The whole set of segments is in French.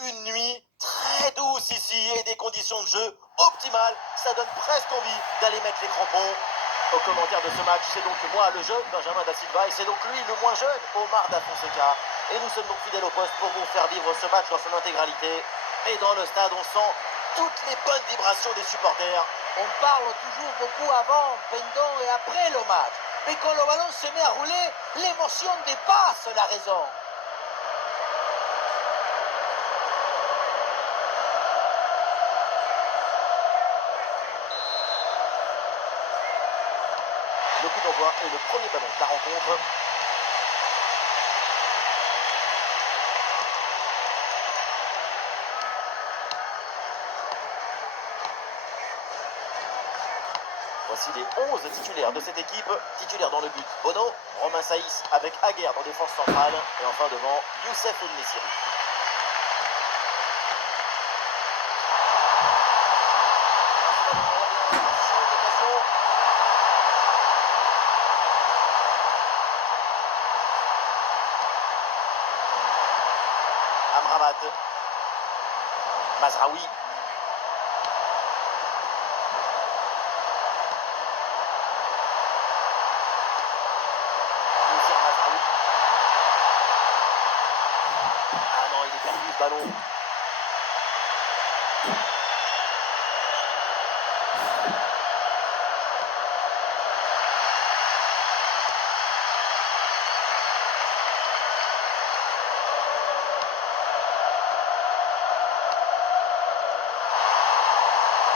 Une nuit très douce ici et des conditions de jeu optimales. Ça donne presque envie d'aller mettre les crampons. Au commentaire de ce match, c'est donc moi, le jeune Benjamin Da Silva, et c'est donc lui, le moins jeune, Omar Da Fonseca. Et nous sommes donc fidèles au poste pour vous faire vivre ce match dans son intégralité. Et dans le stade, on sent toutes les bonnes vibrations des supporters. On parle toujours beaucoup avant, pendant et après le match. Mais quand le ballon se met à rouler, l'émotion dépasse la raison. Le coup d'envoi est le premier ballon de la rencontre. Voici les 11 titulaires de cette équipe. Titulaire dans le but, Bono, Romain Saïs avec Aguerre en défense centrale. Et enfin devant, Youssef El-Nessiri. Amrabat. Mazraoui. Ah non, il est perdu ce ballon.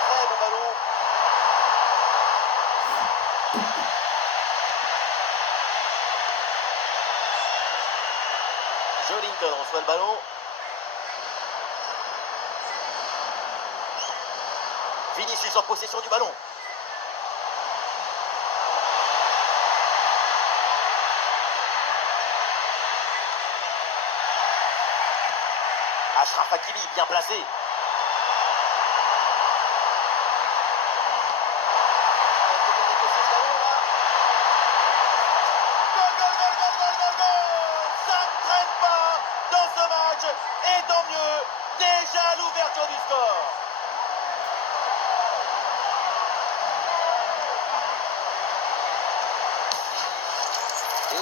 Très bon ballon. Joelinton reçoit le ballon. Vinicius en possession du ballon. Achraf Hakimi, bien placé. Gol, gol, gol, gol, gol, gol, gol. Ça ne traîne pas dans ce match. Et tant mieux, déjà l'ouverture du score.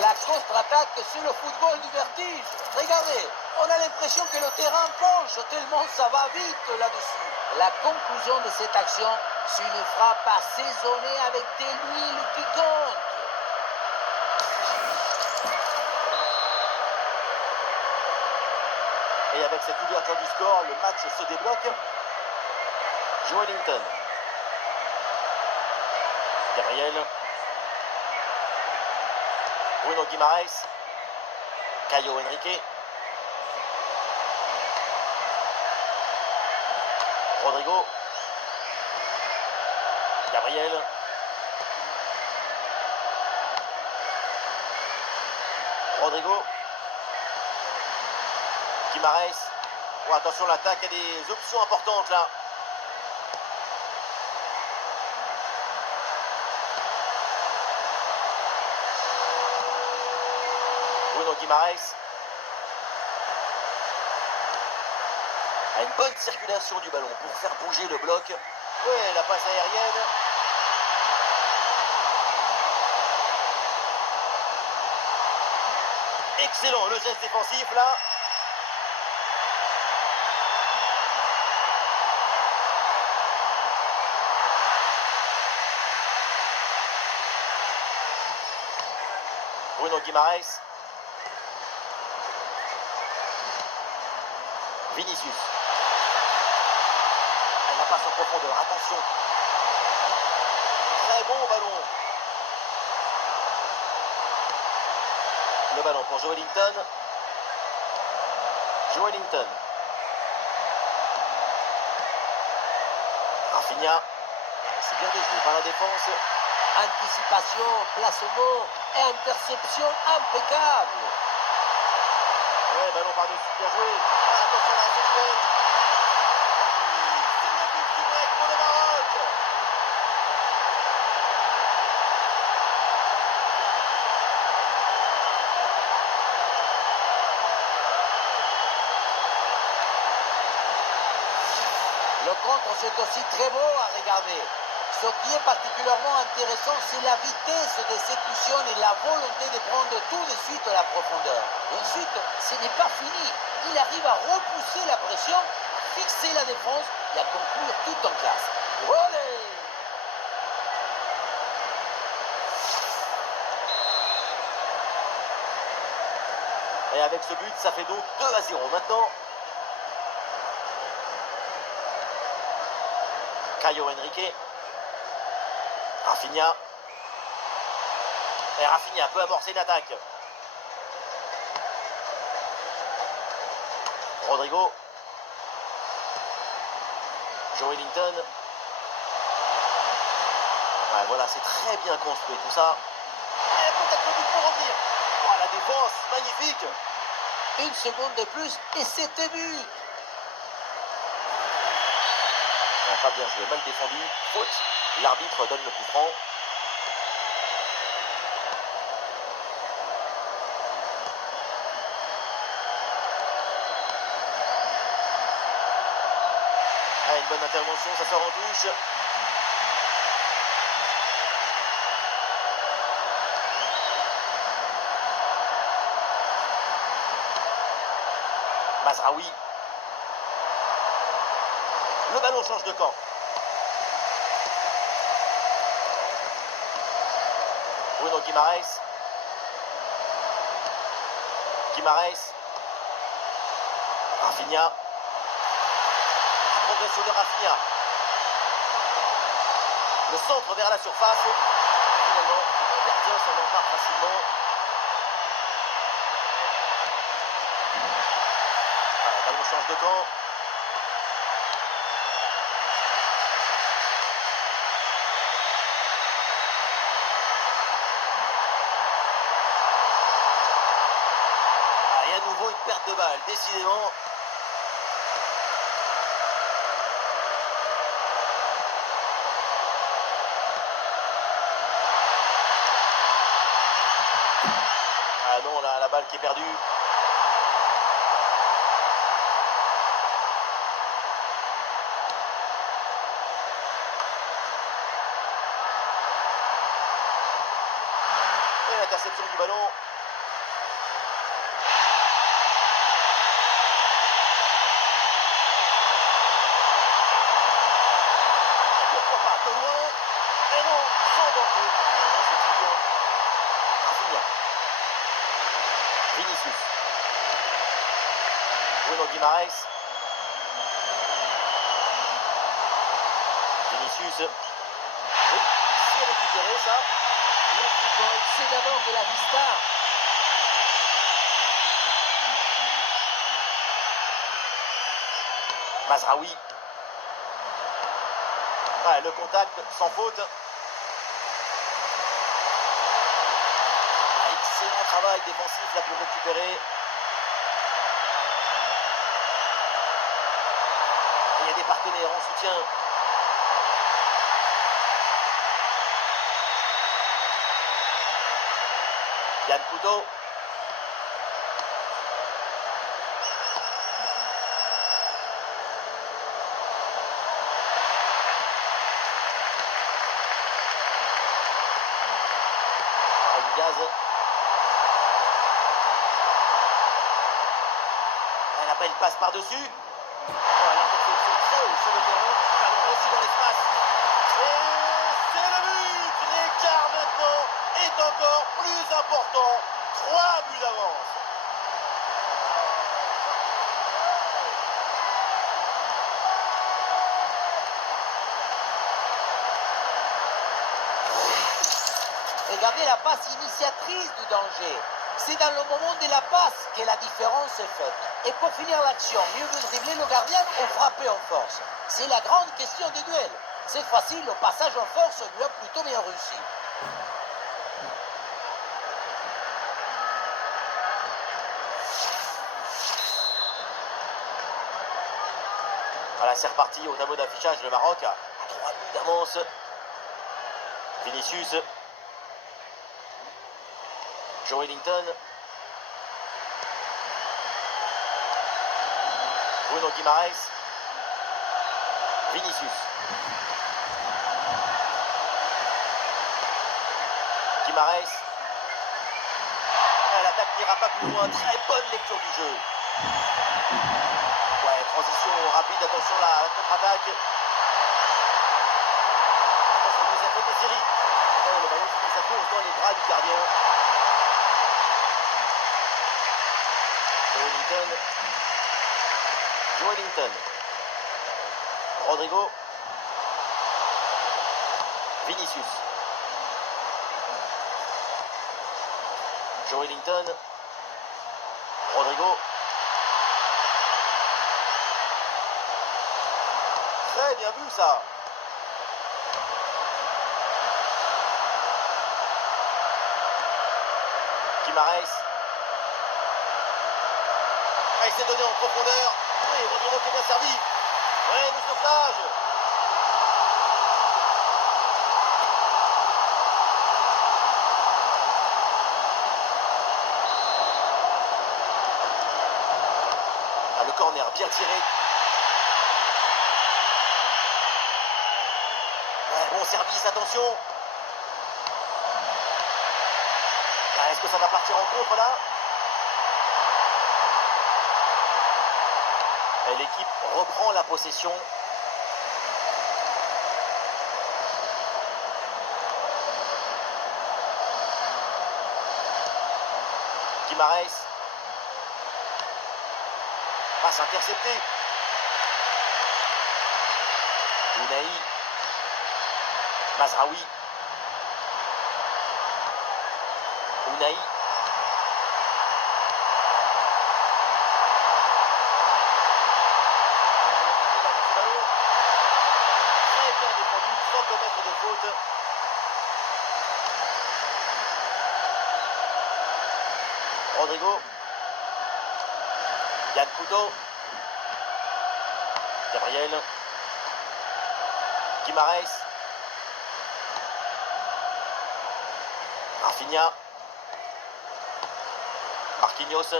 La contre-attaque, c'est le football du vertige. Regardez, on a l'impression que le terrain penche tellement ça va vite là-dessus. La conclusion de cette action, c'est une frappe assaisonnée avec de l'huile piquante. Et avec cette ouverture du score, le match se débloque. Joelinton. Gabriel. Bruno Guimaraes. Caio Henrique. Rodrigo. Gabriel. Rodrigo. Guimaraes. Oh, attention, l'attaque, il y a des options importantes là. Bruno Guimaraes. A une bonne circulation du ballon pour faire bouger le bloc. Ouais, la passe aérienne. Excellent le geste défensif là. Bruno Guimaraes. Vinicius. La passe en profondeur, attention. Très bon ballon. Le ballon pour Joelinton. Joelinton. Rafinha. C'est bien déjoué par la défense. Anticipation, placement et interception impeccable. Ouais, ballon par-dessus, bien joué. Attention à ce duel. C'est le but du break pour le Maroc. Le contre, c'est aussi très beau à regarder. Ce qui est particulièrement intéressant, c'est la vitesse d'exécution et la volonté de prendre tout de suite la profondeur. Et ensuite, ce n'est pas fini. Il arrive à repousser la pression, à fixer la défense et à conclure tout en classe. Olé! Et avec ce but, ça fait donc 2-0 maintenant. Caio Henrique. Rafinha. Et Rafinha peut amorcer une attaque. Rodrigo. Joe Ellington. Ouais, voilà, c'est très bien construit tout ça. Et peut-être le but pour revenir. Oh, la défense, magnifique. Une seconde de plus et c'était but. Pas bien joué, mal défendu. Faute. L'arbitre donne le coup franc. Ah, une bonne intervention, ça sort en touche. Mazraoui. Le ballon change de camp. Bruno Guimaraes. Guimaraes. Rafinha. La progression de Rafinha. Le centre vers la surface. Finalement, le gardien s'en empare facilement. Ah, le ballon change de camp. Et à nouveau une perte de balle, décidément. Ah non, la balle qui est perdue. Et l'interception du ballon. Pourquoi pas, de loin. Et non, sans danger. Non, c'est Julien. Rafinha. Vinicius. Bruno Guimaraes. Vinicius. Oui, c'est récupéré ça. Le football, c'est d'abord de la vista. Mazraoui. Ouais, le contact sans faute. Excellent travail défensif là pour récupérer. Et il y a des partenaires en soutien. Yann Couto. Gaz. La balle passe par-dessus. Voilà, l'interception très haut sur le terrain. Ballon reçu dans l'espace. Et c'est le but. L'écart maintenant est encore plus important. 3 buts d'avance. Regardez la passe initiatrice du danger. C'est dans le moment de la passe que la différence est faite. Et pour finir l'action, mieux vaut dribbler le gardien ou frapper en force. C'est la grande question du duel. Cette fois-ci, le passage en force lui a plutôt bien réussi. Voilà, c'est reparti au tableau d'affichage, le Maroc à 3 buts d'avance. Vinicius. Joe Ellington. Bruno Guimaraes. Vinicius. Guimarães. L'attaque n'ira pas plus loin. Très bonne lecture du jeu. Ouais, transition rapide. Attention la contre-attaque. Attention, nous a fait des séries. Le ballon finit sa course dans les bras du gardien. Joelinton. Rodrigo. Vinicius. Joelinton. Rodrigo. Très bien vu ça. Guimarães. Il s'est donné en profondeur. Oui, Rodrigo qui est bien servi. Oui, le sauvetage. Le corner bien tiré. Ouais, bon service, attention. Est-ce que ça va partir en contre là? L'équipe reprend la possession. Guimarães. Passe interceptée. Unai. Mazraoui. Unai. Très bien défendu, sans commettre de faute. Rodrigo. Yann Couto. Gabriel. Guimarães. Rafinha. Marquinhos.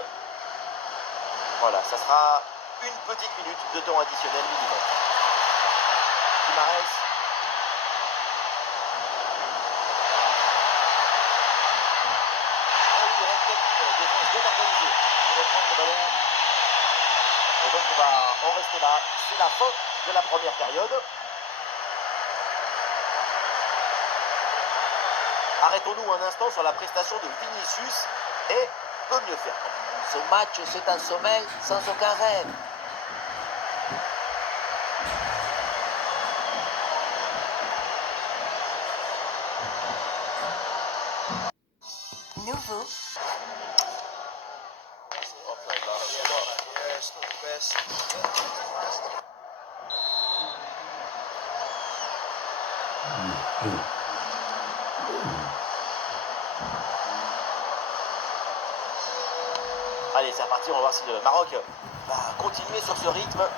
Voilà, ça sera une petite minute de temps additionnel minimum. Guimarães. Il reste quelques défenses bien organisées. Il reprend le ballon. Et donc on va en rester là. C'est la fin de la première période. Arrêtons-nous un instant sur la prestation de Vinicius et peut mieux faire. Ce match, c'est un sommet sans aucun rêve. Nouveau. Allez, c'est reparti, on va voir si le Maroc va continuer sur ce rythme.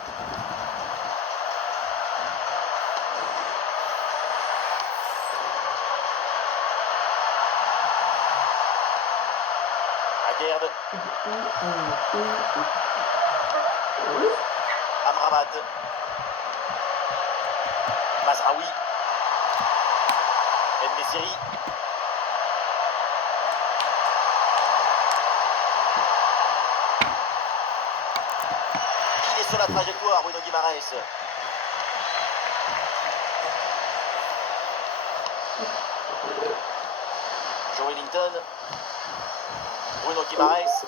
Aguerd. Amrabat. Mazraoui. El-Messiri. Il est sur la trajectoire, Bruno Guimarães. Joelinton. Bruno Guimarães.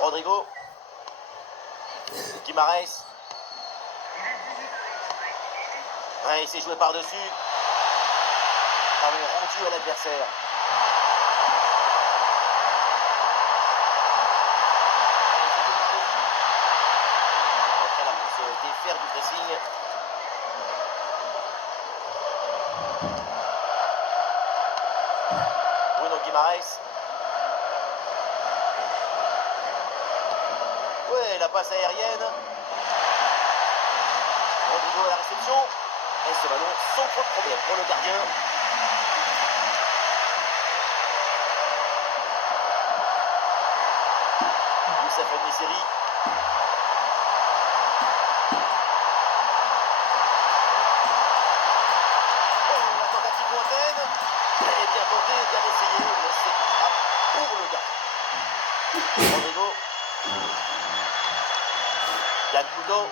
Rodrigo. Guimarães. Ouais, il s'est joué par-dessus. Ballon rendu à l'adversaire. Après là pour se défaire du pressing. Bruno Guimarães. Ouais, la passe aérienne. Rodrigo à la réception. Et ce ballon sans trop de problème pour le gardien. Youssef El-Messiri. Pinto.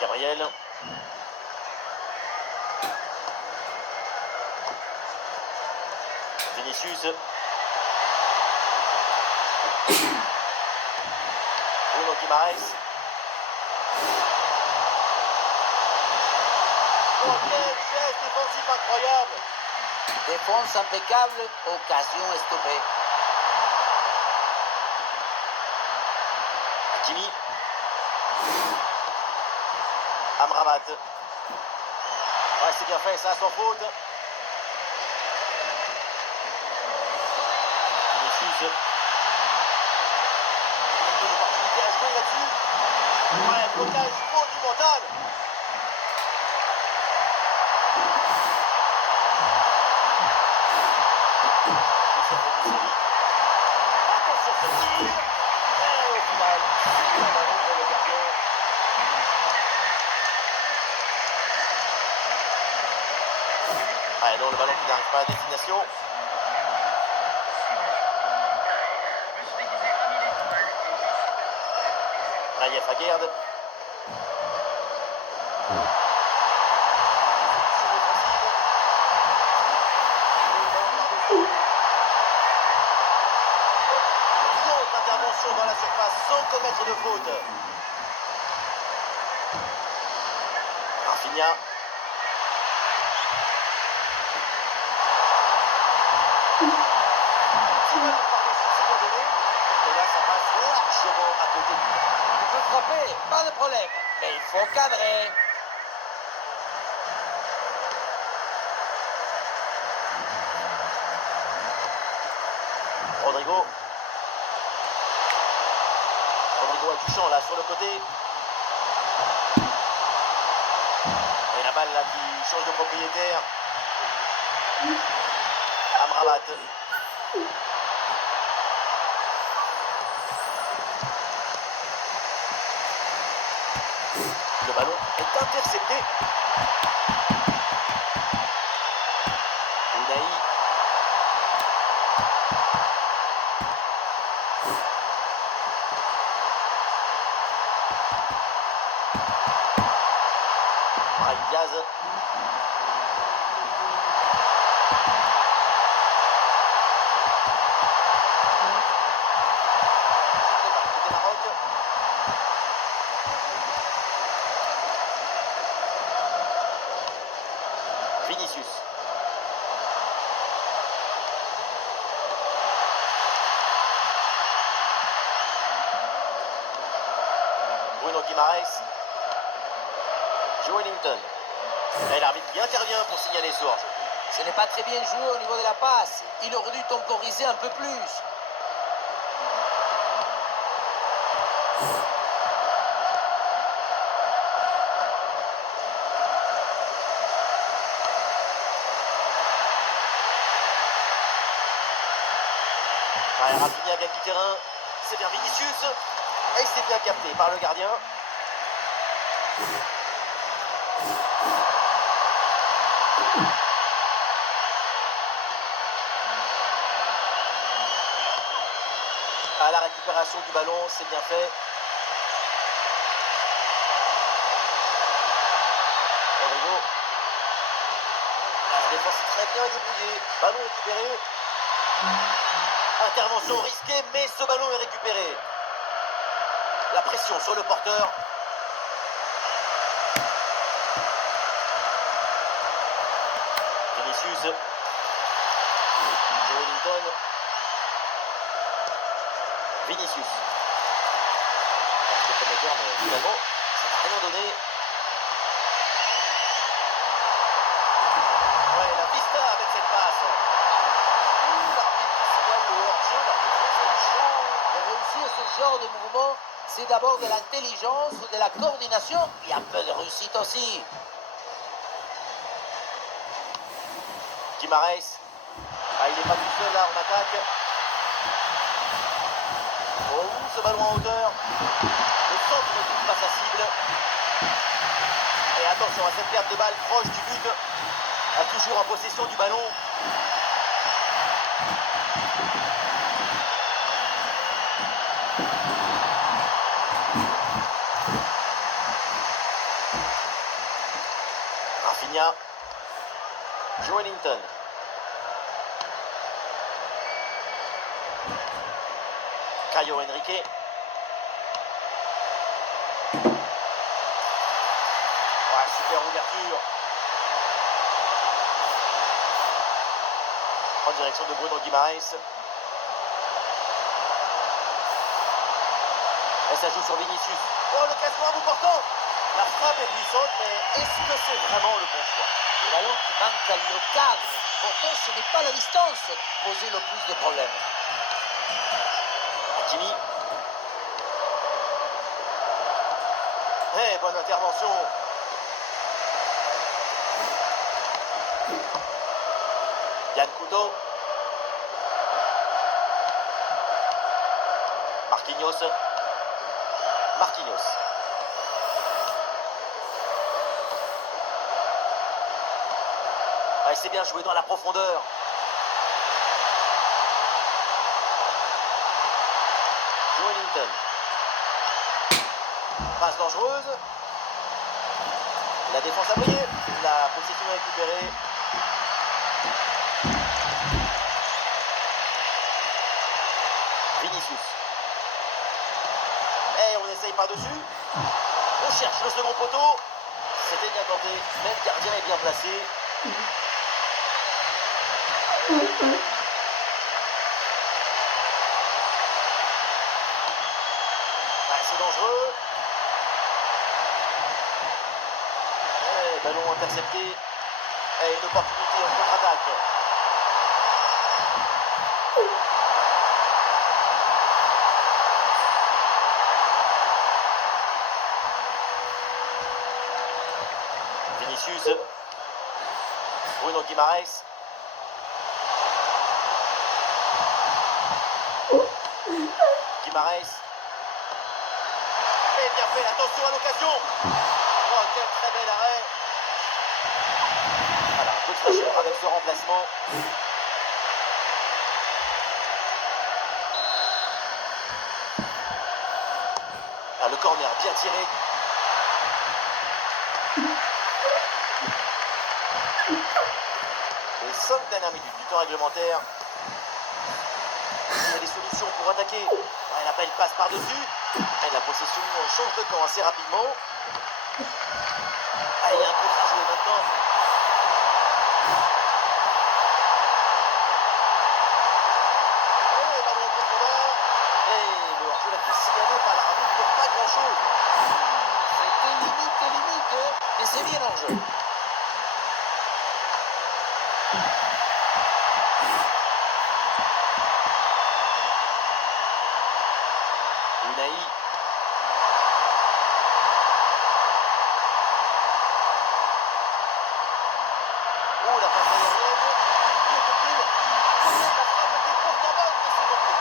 Gabriel. Vinicius. Bruno Guimaraes. Oh, quel geste défensif incroyable! Défense impeccable, occasion stoppée. Hakimi. Amrabat. Ouais, c'est bien fait, ça, sans faute. Vinicius. Une opportunité à jouer là-dessus. Ouais, blocage monumental. Attention ce tir. Et au final, c'est un ballon pour le gardien. Ouais, non, le ballon qui n'arrive pas à destination. Raïef Aguerd. Intervention dans la surface sans commettre de faute. Rafinha. Si le par-dessus c'est bien donné, et là ça passe largement à côté du but. Tu peux frapper, pas de problème, mais il faut cadrer. Rodrigo. Rodrigo a du champ là sur le côté. Et la balle là qui change de propriétaire. Amrabat. Le ballon est intercepté. Unai. Brahim Diaz. Côté Maroc. Vinicius. Bruno Guimaraes. Joelinton. Et l'arbitre qui intervient pour signaler ce hors-jeu. Ce n'est pas très bien joué au niveau de la passe. Il aurait dû temporiser un peu plus. Ouais, Rafinha gagne du terrain. C'est bien Vinicius. Et c'est bien capté par le gardien. À la récupération du ballon, c'est bien fait. Rodrigo. La défense est très bien débrouillée. Ballon récupéré. Intervention risquée, mais ce ballon est récupéré. La pression sur le porteur. Vinicius. Joelinton. Vinicius. C'est prometteur, mais finalement, ça n'a rien donné. Ouais, la vista avec cette passe. L'arbitre qui signale le hors-jeu, la défense est chaud. Pour réussir ce genre de mouvement, c'est d'abord de l'intelligence, de la coordination et un peu de réussite aussi. Guimaraes. Ah, il n'est pas tout seul là en attaque. Oh, ce ballon en hauteur. Le centre ne trouve pas sa cible. Et attention à cette perte de balle proche du but. A toujours en possession du ballon. Vitinha. Joe Ellington. Caio Henrique. Ah, super ouverture. En direction de Bruno Guimaraes. Et ça joue sur Vinicius. Oh, l'occasion à bout portant. La frappe est puissante, mais est-ce que c'est vraiment le bon choix? Le ballon qui manque le cadre. Pourtant, ce n'est pas la distance qui posait le plus de problèmes. Hakimi. Eh, bonne intervention. Yann Couto. Marquinhos. Marquinhos. Ah, il s'est bien joué dans la profondeur. Joe Ellington. Passe dangereuse. La défense a brillé. La possession récupérée. Vinicius. Et on essaye par-dessus. On cherche le second poteau. C'était bien tenté. Même gardien est bien placé. Ah, c'est dangereux. Et ballon intercepté. Et une opportunité en contre-attaque. Vinicius. Bruno Guimaraes. Guimaraes. Et bien fait, attention à l'occasion. Oh, quel très bel arrêt. Voilà, un peu de fraîcheur avec ce remplacement. Ah, le corner bien tiré. Les 5 dernières minutes du temps réglementaire. Il y a des solutions pour attaquer. Ah, la balle passe par-dessus. Et la possession change de camp assez rapidement. Ah, il y a un contre à jouer maintenant. Et ballon en profondeur. Et le hors-jeu a été signalé par l'arbitre pour pas grand-chose. C'était limite, mais c'est bien en jeu. Unai. Oh, la passe aérienne. Le contrôle. La frappe était pourtant bonne, mais c'est manqué.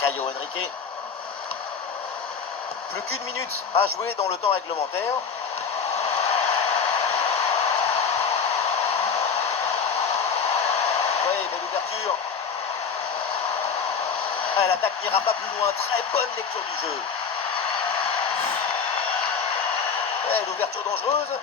Caio Henrique. Plus qu'une minute à jouer dans le temps réglementaire. Oui, belle ouverture. Ah, l'attaque n'ira pas plus loin. Très bonne lecture du jeu. Ouais, l'ouverture dangereuse.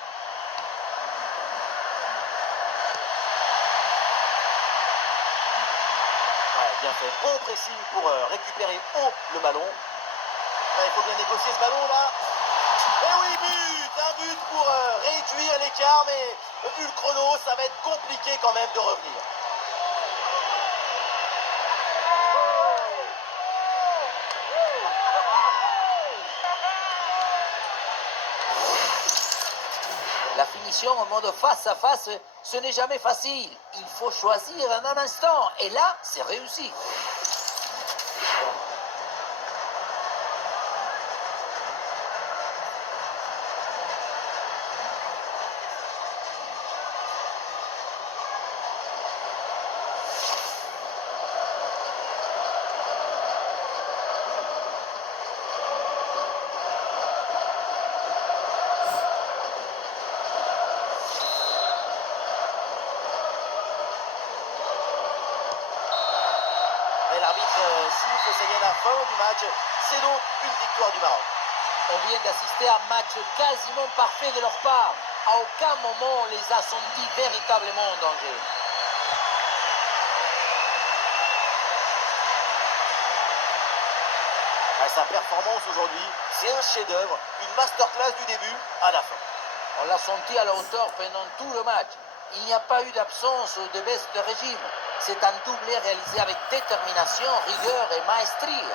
Ouais, bien fait. Bon pressing pour récupérer haut le ballon. Ouais, il faut bien négocier ce ballon là. Et oui, but. Un but pour réduire l'écart, mais vu le chrono, ça va être compliqué quand même de revenir. La finition en mode face à face, ce n'est jamais facile. Il faut choisir en un instant. Et là, c'est réussi. ça y est, la fin du match. C'est donc une victoire du Maroc. On vient d'assister à un match quasiment parfait de leur part. À aucun moment on les a sentis véritablement en danger. Sa performance aujourd'hui, c'est un chef-d'œuvre, une masterclass du début à la fin. On l'a senti à la hauteur pendant tout le match. Il n'y a pas eu d'absence ou de baisse de régime. C'est un doublé réalisé avec détermination, rigueur et maestrie.